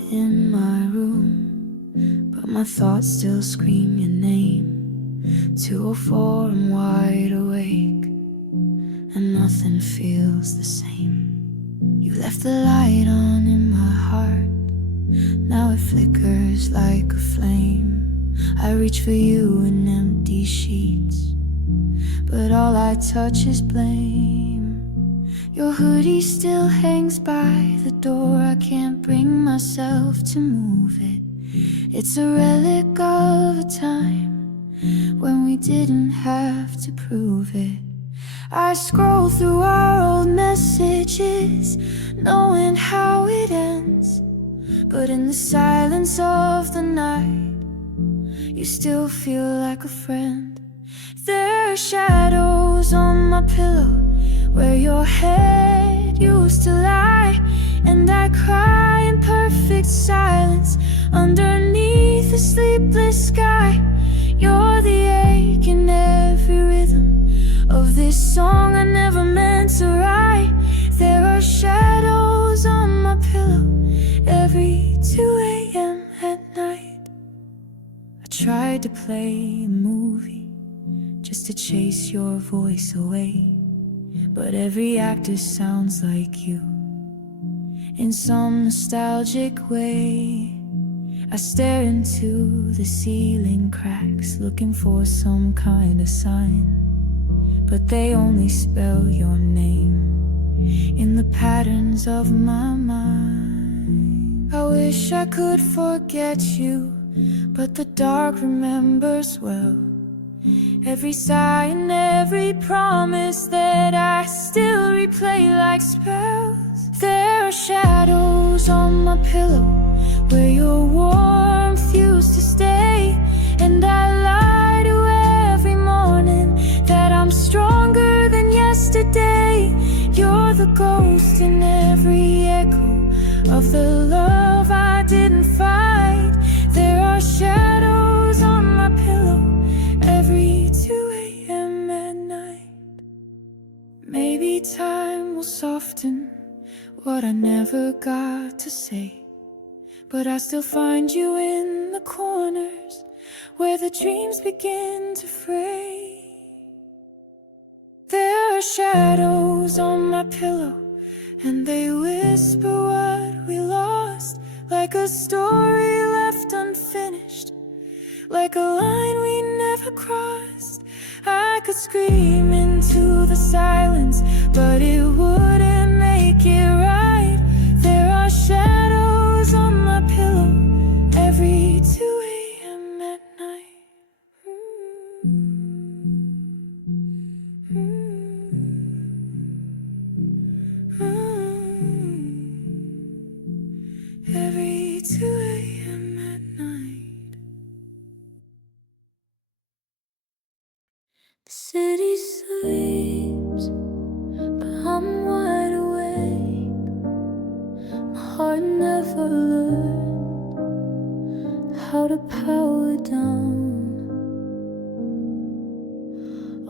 sit in my room, but my thoughts still scream your name. 2:04, I'm wide awake, and nothing feels the same. You left the light on in my heart, now it flickers like a flame. I reach for you in empty sheets, but all I touch is blame. Your hoodie still hangs by the door, I can't bring myself to move it. It's a relic of a time when we didn't have to prove it. I scroll through our old messages, knowing how it ends, but in the silence of the night, you still feel like a friend. There are shadows on my pillow where your head used to lie, and I cry in perfect silence underneath a sleepless sky. You're the ache in every rhythm of this song I never meant to write. There are shadows on my pillow every 2 a.m. at night. I tried to play a movie just to chase your voice away, but every actor sounds like you in some nostalgic way. I stare into the ceiling cracks, looking for some kind of sign, but they only spell your name in the patterns of my mind. I wish I could forget you, but the dark remembers well. Every sigh and every promise that I still replay like spells. There are shadows on my pillow where your warmth used to stay, and I lie to every morning that I'm stronger than yesterday. You're the ghost in every echo of the love I didn't fight. There are shadows on my pillow every 2 a.m. at night. Maybe time will soften what I never got to say, but I still find you in the corners where the dreams begin to fray. There are shadows on my pillow, and they whisper what we lost, like a story left unfinished, like a line we never crossed. I could scream into the silence, but it wouldn't make it right. There are shadows on my pillow every 2 a.m. at night. Every 2 a.m. at night. The city sleeps, but I'm wide awake. My heart never learned how to power down.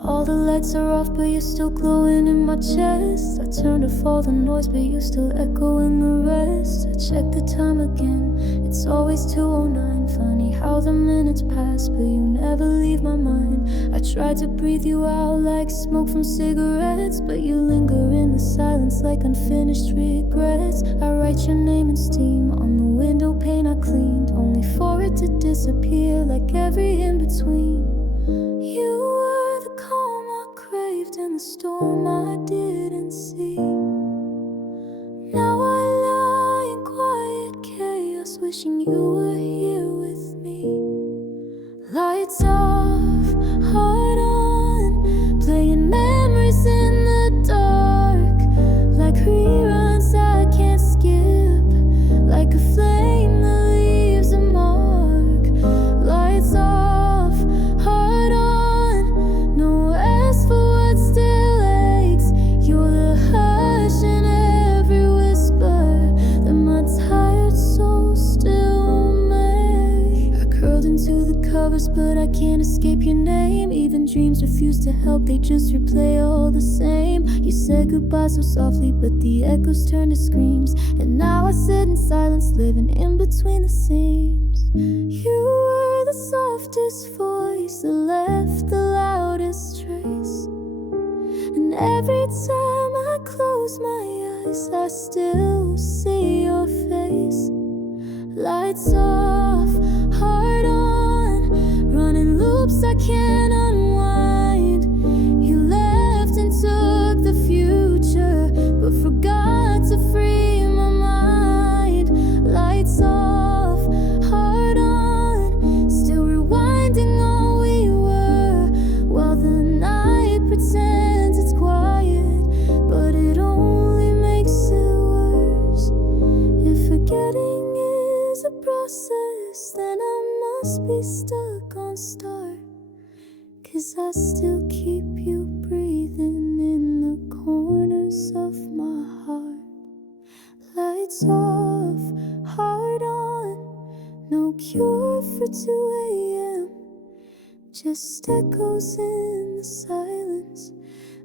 All the lights are off, but you're still glowing in my chest. I turned off all the noise, but you still echo in the rest. I check the time again, it's always 2:09. Funny how the minutes pass, but you never leave my mind. I tried to breathe you out like smoke from cigarettes, but you linger in the silence like unfinished regrets. I write your name in steam on the window pane I cleaned, only for it to disappear like every in-between. You were the calm I craved in the storm I didn't see. Now I lie in quiet chaos, wishing you were here with me. Lights off, heart on, playing memories in the dark, like reruns I can't skip, like a flame that leaves a mark. Lights off, heart on, no rest for what still aches. You're the hush in every whisper that my tired soul still makes. yours, but I can't escape your name. Even dreams refuse to help, they just replay all the same. You said goodbye so softly, but the echoes turned to screams. And now I sit in silence, living in between the seams. You were the softest voice that left the loudest trace. And every time I close my eyes, I still see your face. Lights off, heart on, running loops I can't unwind. You left and took the future, but forgot to free my mind. Lights off, heart on, still rewinding all we were, while the night pretends it's quiet, but it only makes it worse. If forgetting is a process, then I must be stuck on start, 'cause I still keep you breathing in the corners of my heart. Lights off, heart on, no cure for 2 a.m., just echoes in the silence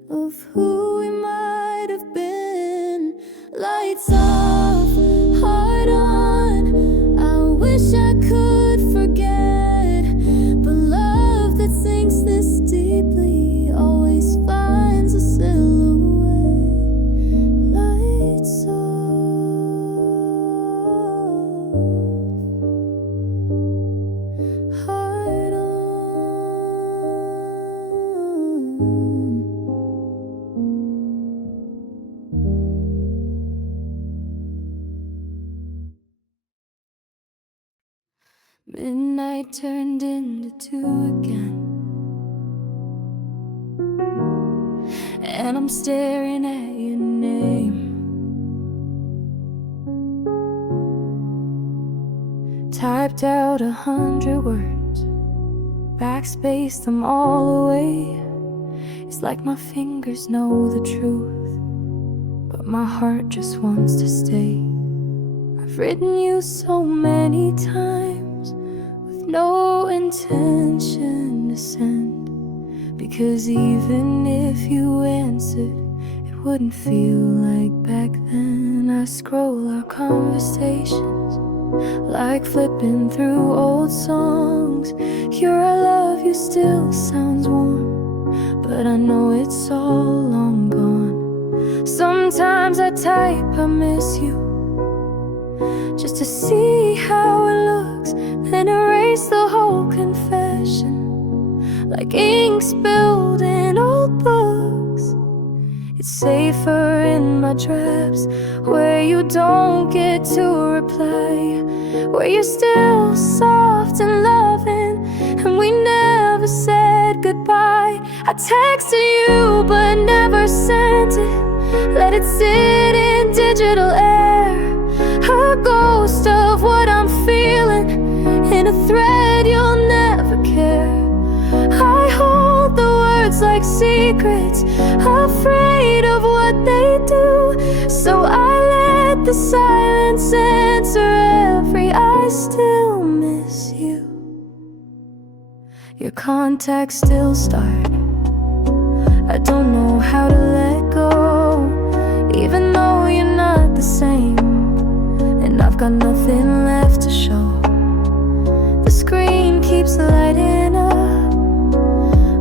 of who we might have been. Lights off, heart on, I wish I could forget, but love that sinks this deeply always finds a silhouette. Lights off, heart on. Midnight turned into 2 again, and I'm staring at your name. Typed out 100 words, backspaced them all away. It's like my fingers know the truth, but my heart just wants to stay. I've written you so many times, no intention to send, because even if you answered, it wouldn't feel like back then. I scroll our conversations like flipping through old songs. Your I love you still sounds warm, but I know it's all long gone. Sometimes I type I miss you, just to see how it looks, then erase the whole confession like ink spilled in old books. It's safer in my drafts, where you don't get to reply, where you're still soft and loving, and we never said goodbye. I texted you but never sent it, let it sit in digital air, a ghost of what I'm feeling in a thread you'll never care. I hold the words like secrets, afraid of what they do, so I let the silence answer every I still miss you. Your contacts still start, I don't know how to let go, even though you're not the same, and I've got nothing left to show. The screen keeps lighting up,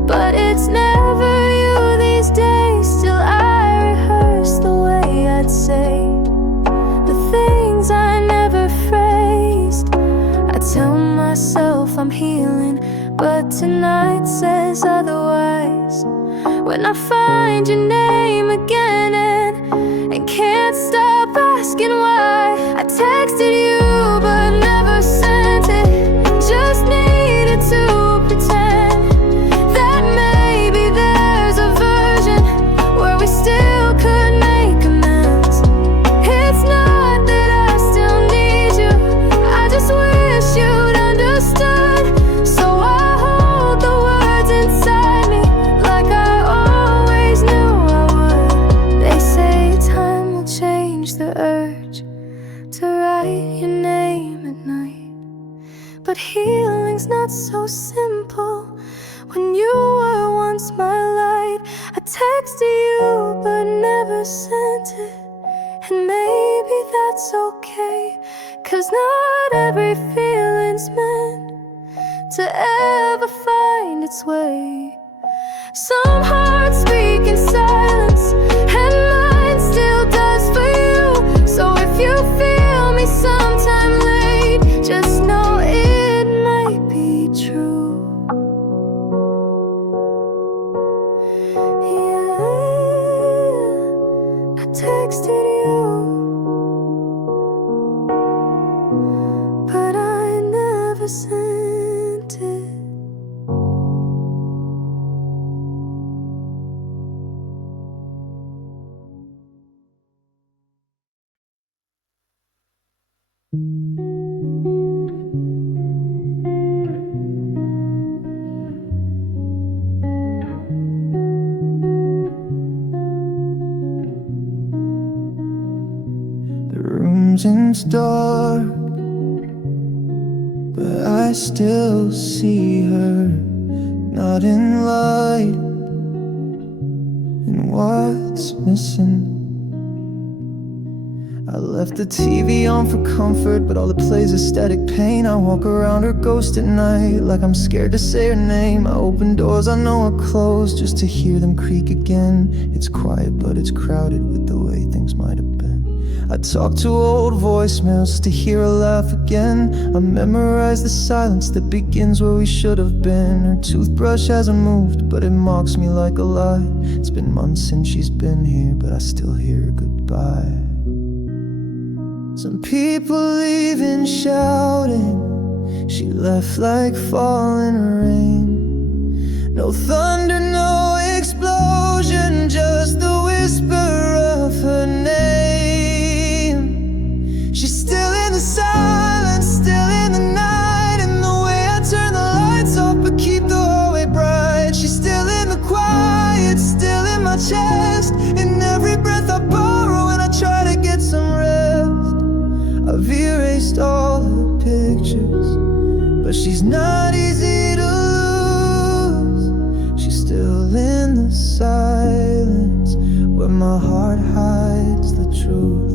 but it's never you these days. Still I rehearse the way I'd say the things I never phrased. I tell myself I'm healing, but tonight says otherwise. When I find your name again and can't stop asking why. I texted you but never sent it, just needed to pretend that maybe there's a version where we still could make amends. It's not that I still need you, I just wish you'd understood. So I hold the words inside me like I always knew I would. They say time will change the urge to write your name at night, but healing's not so simple. When you were once my light, I texted you but never sent it. And maybe that's okay, 'cause not every feeling's meant to ever find its way. Some hearts speak in silence, and mine still does for you. So if you feel me sometime late, just know it might be true. Yeah, I texted you, but I never sent it. The room's in dark, but I still see her, not in light. And what's missing? I left the TV on for comfort, but all it plays is static pain. I walk around her ghost at night, like I'm scared to say her name. I open doors I know are closed, just to hear them creak again. It's quiet, but it's crowded with the way things might have been. I talk to old voicemails to hear her laugh again. I memorize the silence that begins where we should have been. Her toothbrush hasn't moved, but it mocks me like a lie. It's been months since she's been here, but I still hear her goodbye. Some people leaving shouting, she left like falling rain. No thunder, no explosion, just the whisper of her name. She's still in the silence, still in the night, and the way I turn the lights off but keep the hallway bright. She's still in the quiet, still in my chest, in every breath I borrow when I try to get some rest. I've erased all her pictures, but she's not easy to lose. She's still in the silence, where my heart hides the truth.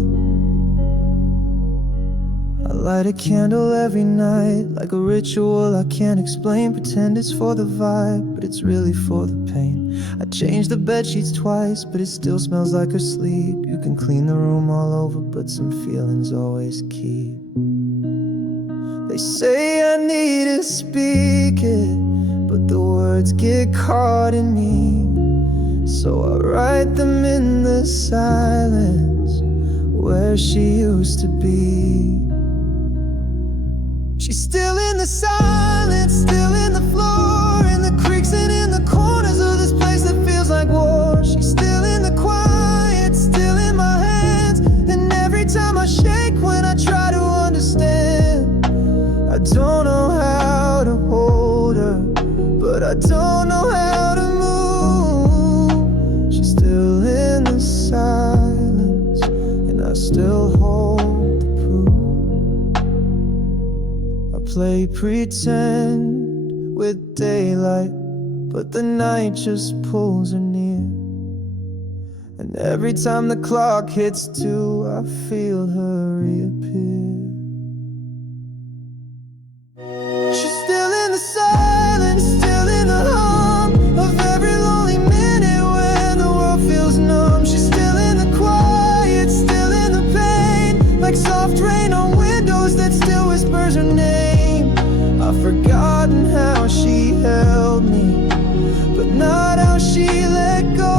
I light a candle every night, like a ritual I can't explain. Pretend it's for the vibe, but it's really for the pain. I changed the bedsheets twice, but it still smells like her sleep. You can clean the room all over, but some feelings always keep. They say I need to speak it, but the words get caught in me. So I write them in the silence, where she used to be. She's still in the silence, still in the floor, in the creaks and in the corners of this place that feels like war. She's still in the quiet, still in my hands, and every time I shake when I try to understand. I don't know how to hold her, but I don't know how to move. She's still in the silence, and I still hold the proof. I play pretend with daylight, but the night just pulls her near. And every time the clock hits 2, I feel her reappear. She's still in the silence, still in the hum of every lonely minute when the world feels numb. She's still in the quiet, still in the pain, like soft rain on windows that still whispers her name. I've forgotten how she held me, but not how she let go.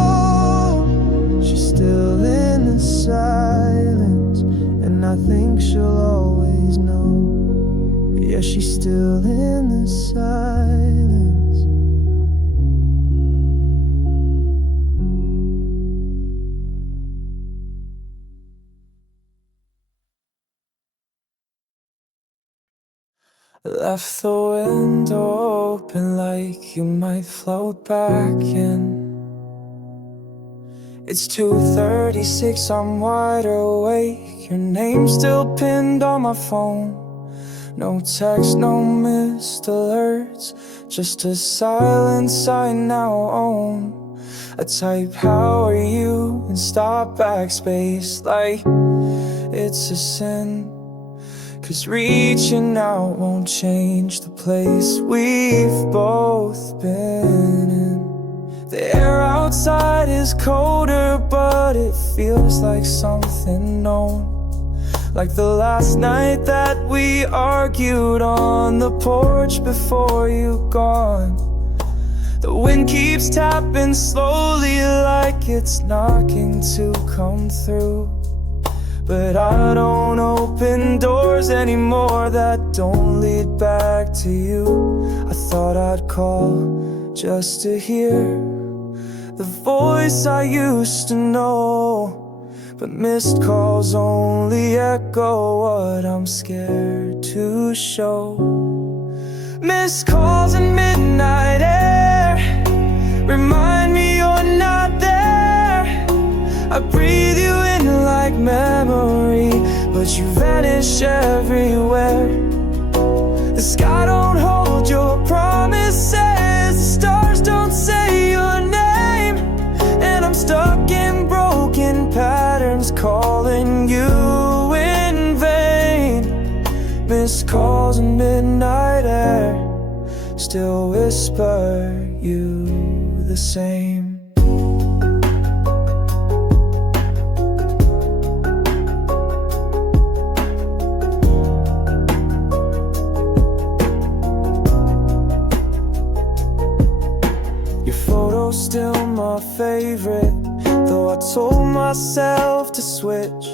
She's still in the silence, and I think she'll always know. Yeah, she's still in the silence. Left the window open like you might float back in. It's 2:36, I'm wide awake. Your name's still pinned on my phone, No text, no missed alerts, just a silence I now own. I type how are you and stop backspace like it's a sin. 'Cause reaching out won't change the place we've both been in. The air outside is colder, but it feels like something known. Like the last night that we argued on the porch before you gone. The wind keeps tapping slowly like it's knocking to come through. But I don't open doors anymore that don't lead back to you. I thought I'd call just to hear the voice I used to know. But missed calls only echo what I'm scared to show. Missed calls in midnight air remind me you're not there. I breathe you in like memory, but you vanish everywhere. The sky don't hold your promises, the stars don't say your name, and I'm stuck in broken patterns calling you in vain. Missed calls in midnight air still whisper you the same. Still my favorite, though I told myself to switch.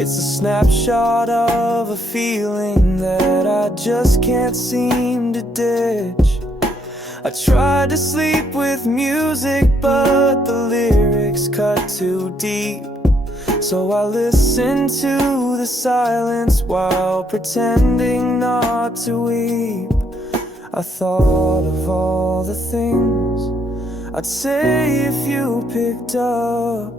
It's a snapshot of a feeling that I just can't seem to ditch. I tried to sleep with music, but the lyrics cut too deep. So I listened to the silence while pretending not to weep. I thought of all the things I'd say if you picked up,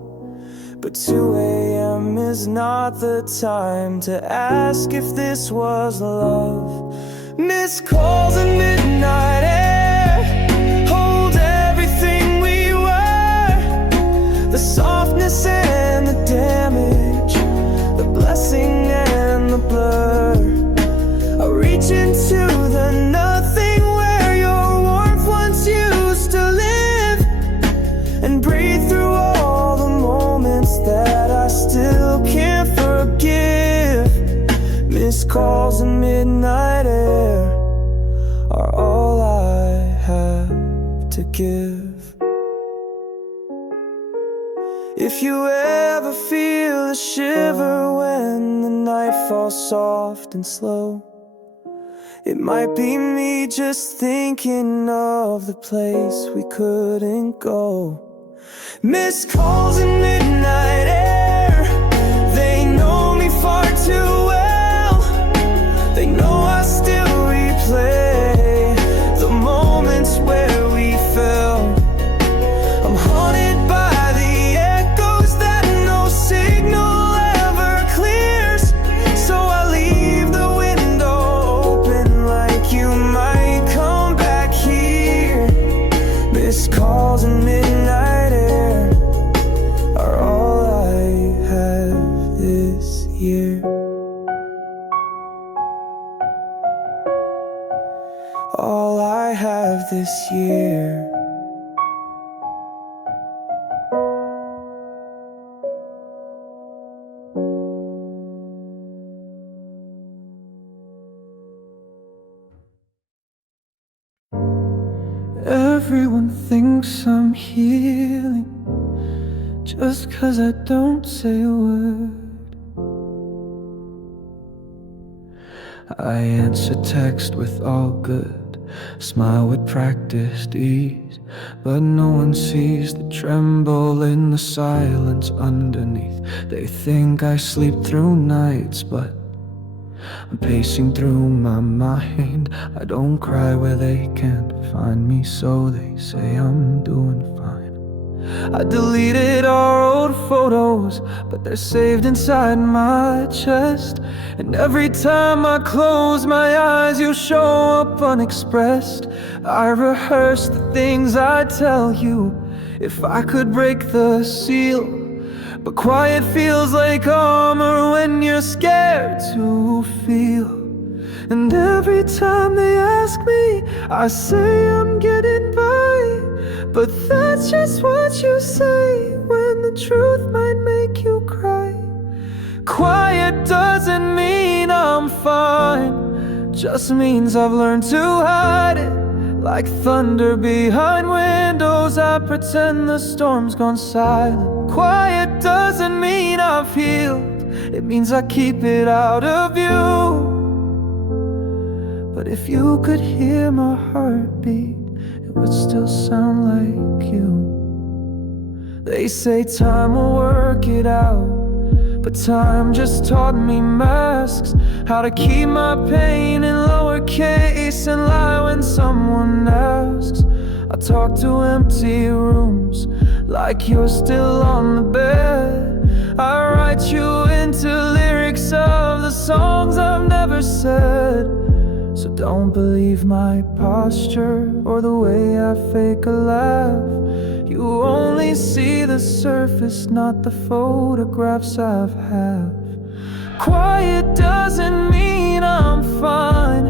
but 2 a.m. is not the time to ask if this was love. Missed calls in midnight air hold everything we were. The softness and the damage, the blessing and the blur. I reach into the nothing where your warmth once used to live, and breathe through all the moments that I still can't forgive. Missed calls in midnight air are all I have to give. If you ever feel a shiver when the night falls soft and slow, it might be me just thinking of the place we couldn't go. Missed calls in midnight air, they know me far too well. They know I still replay the moments where we fell. I'm haunted by the echoes that no signal ever clears. So I leave the window open like you might come back here. Missed calls in midnight air are all I have this year. All I have this year. Everyone thinks I'm healing just 'cause I don't say a word. I answer text with all good, smile with practiced ease, but no one sees the tremble in the silence underneath. They think I sleep through nights, but I'm pacing through my mind. I don't cry where they can't find me, so they say I'm doing fine. I deleted our old photos, but they're saved inside my chest. And every time I close my eyes, you show up unexpressed. I rehearse the things I'd tell you if I could break the seal. But quiet feels like armor when you're scared to feel. And every time they ask me, I say I'm getting by. But that's just what you say when the truth might make you cry. Quiet doesn't mean I'm fine, just means I've learned to hide it. Like thunder behind windows, I pretend the storm's gone silent. Quiet doesn't mean I've healed, it means I keep it out of view. But if you could hear my heartbeat, it would still sound like you. They say time will work it out, but time just taught me masks. How to keep my pain in lowercase and lie when someone asks. I talk to empty rooms like you're still on the bed. I write you into lyrics of the songs I've never said. So don't believe my posture or the way I fake a laugh. You only see the surface, not the photographs I've had. Quiet doesn't mean I'm fine,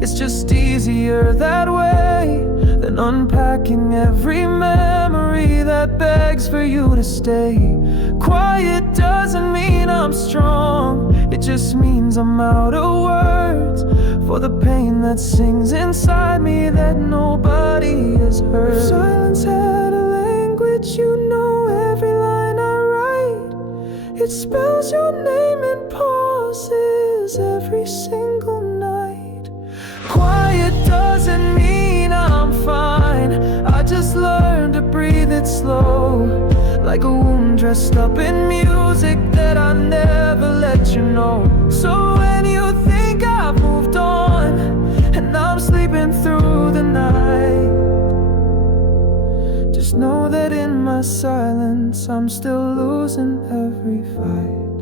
it's just easier that way than unpacking every memory that begs for you to stay. Quiet doesn't mean I'm strong, it just means I'm out of words for the pain that sings inside me that nobody has heard. If silence had a language, you know every line I write. It spells your name in pauses every single night. Quiet doesn't mean I'm fine, I just learned to breathe it slow. Like a wound dressed up in music that I never let you know. So when you think I've moved on and I'm sleeping through the night, just know that in my silence I'm still losing every fight.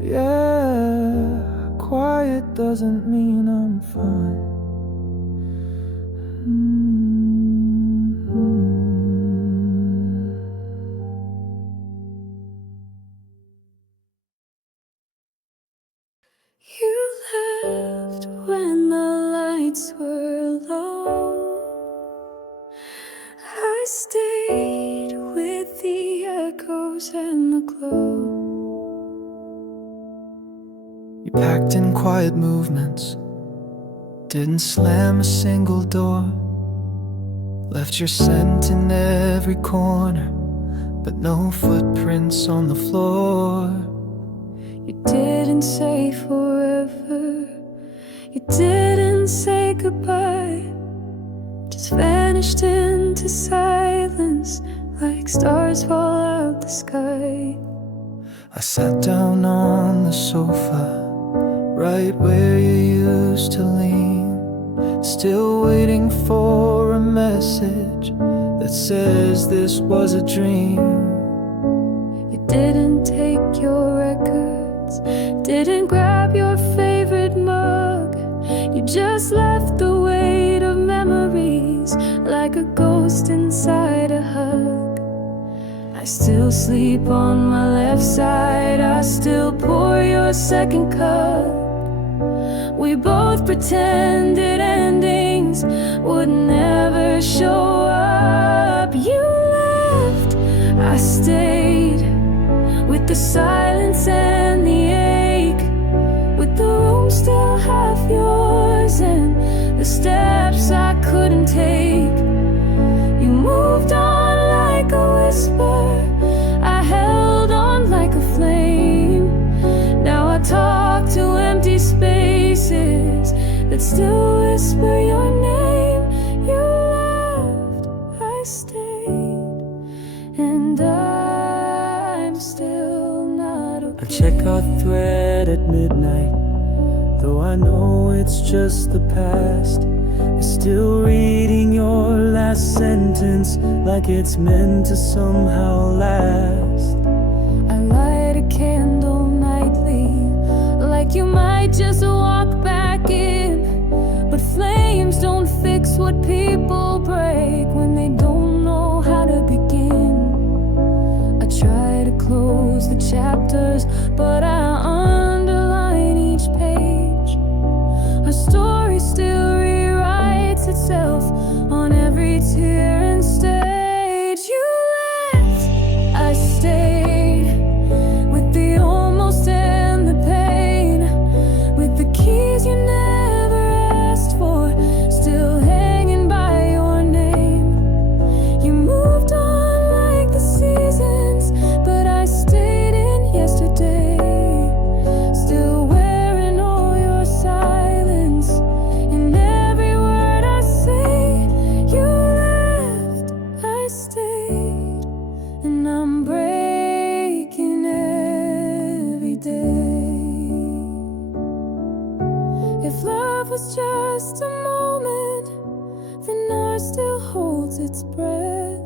Yeah, quiet doesn't mean I'm fine. You left when the lights were low. I stayed with the echoes and the glow. You packed in quiet movements, didn't slam a single door. Left your scent in every corner, but no footprints on the floor. You didn't say forever, you didn't say goodbye. Just vanished into silence like stars fall out the sky. I sat down on the sofa, right where you used to lean, still waiting for a message that says this was a dream. You didn't take your records, didn't grab your favorite mug. You just left the weight of memories like a ghost inside a hug. I still sleep on my left side, I still pour your second cup. We both pretended endings would never show up. You left, I stayed, with the silence and the ache, with the room still half yours and the steps I couldn't take. You moved on like a whisper, I held on like a flame. Now I talk to empty spaces that still whisper your name. You left, I stayed, and I'm still not okay. I check our thread at midnight, though I know it's just the past. Still reading your last sentence like it's meant to somehow last. I light a candle nightly, like you might just walk back in. But flames don't fix what people break when they don't know how to begin. I try to close the chapters, but I underline each page. A story still rewrites itself on every tear and stage. You left, I stayed, with the almost and the pain, with the keys you never asked for, still hanging by your name. You moved on like the seasons, but I stayed in yesterday, still wearing all your silence in every word I say. You left, I stayed, and I'm breaking every day. If love was just a moment, then ours still holds its breath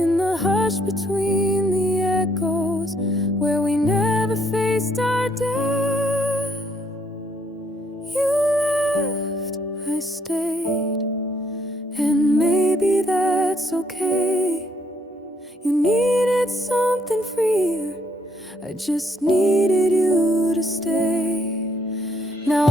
in the hush between the echoes where we never faced our death. You left, I stayed, and maybe that's okay. You needed something freer, I just needed you to stay. Now